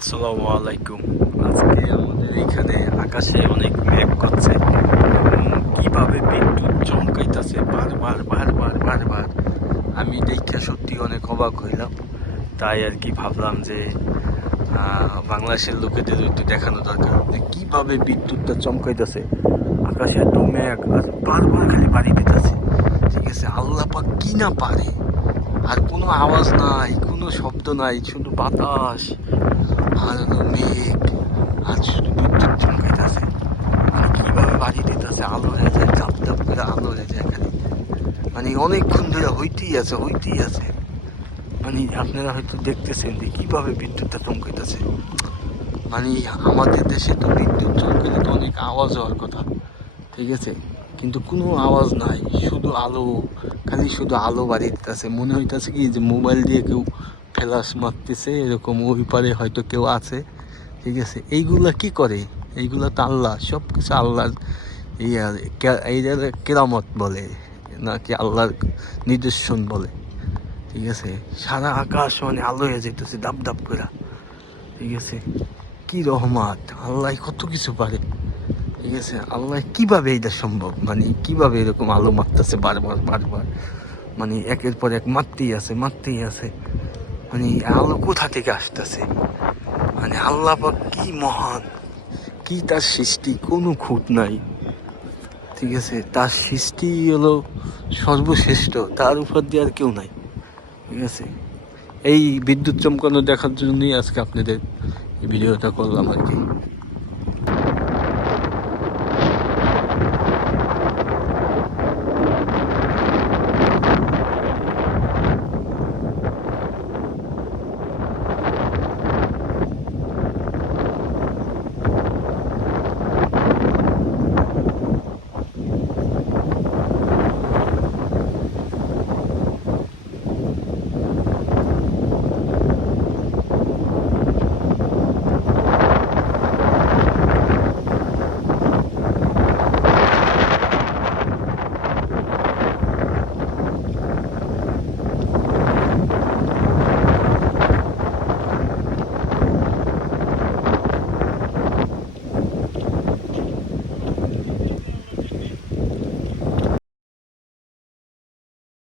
আসসালামু আলাইকুম। আজকে আমাদের এখানে আকাশে অনেক মেঘ করছে এবং কিভাবে বিদ্যুৎ চমকাইতেছে বারবার বারবার বারবার। আমি দেখে সত্যি অনেক অবাক হইলাম। তাই আর কি ভাবলাম যে বাংলাদেশের লোকেদের একটু দেখানো দরকার যে কিভাবে বিদ্যুৎটা চমকাইতেছে। আকাশে এত মেঘ আর বারবার খালি বাড়ি দিতেছে। ঠিক আছে, আল্লাহ পাক কি না পারে। আর কোনো আওয়াজ নাই, কোনো শব্দ নাই, শুধু বাতাস আর হলো মেঘ আর শুধু বিদ্যুৎ চমকাইতেছে। মানে কিভাবে বাড়ি দিতেছে, আলো হয়ে যায়, ধাপ ধাপ করে আলো হয়ে যায় খালি। মানে অনেকক্ষণ ধরে হইতেই আছে। মানে আপনারা হয়তো দেখতেছেন যে কিভাবে বিদ্যুৎটা চমকাইতেছে। মানে আমাদের দেশে তো বিদ্যুৎ চমকাইলে তো অনেক আওয়াজ হওয়ার কথা, ঠিক আছে, কিন্তু কোনো আওয়াজ নাই, শুধু আলো, খালি শুধু আলো বাড়িয়ে দিতেছে। মনে হইতেছে কি যে মোবাইল দিয়ে কেউ ফ্ল্যাশ মারতেছে, এরকম ওই পারে হয়তো কেউ আছে। ঠিক আছে, এইগুলা কি করে? এইগুলা তো আল্লাহ, সব কিছু আল্লাহর এইটা কেরামত বলে নাকি আল্লাহর নিদর্শন বলে। ঠিক আছে, সারা আকাশ মানে আলো হয়ে যেতেছে দাপ দাপ করে। ঠিক আছে, কি রহমত, আল্লাহ কত কিছু পারে। ঠিক আছে, আল্লাহ কিভাবে এটা সম্ভব? মানে কিভাবে এরকম আলো মারতেছে বারবার বারবার, মানে একের পর এক মারতেই আছে। মানে আলো কোথা থেকে আসতেছে? মানে আল্লাহ পাক কি মহান, কি তার সৃষ্টি, কোনো খুঁত নাই। ঠিক আছে, তার সৃষ্টি হলো সর্বশ্রেষ্ঠ, তার উপর দিয়ে আর কেউ নাই। ঠিক আছে, এই বিদ্যুৎ চমকানো দেখার জন্যই আজকে আপনাদের এই ভিডিওটা করলাম আর কি।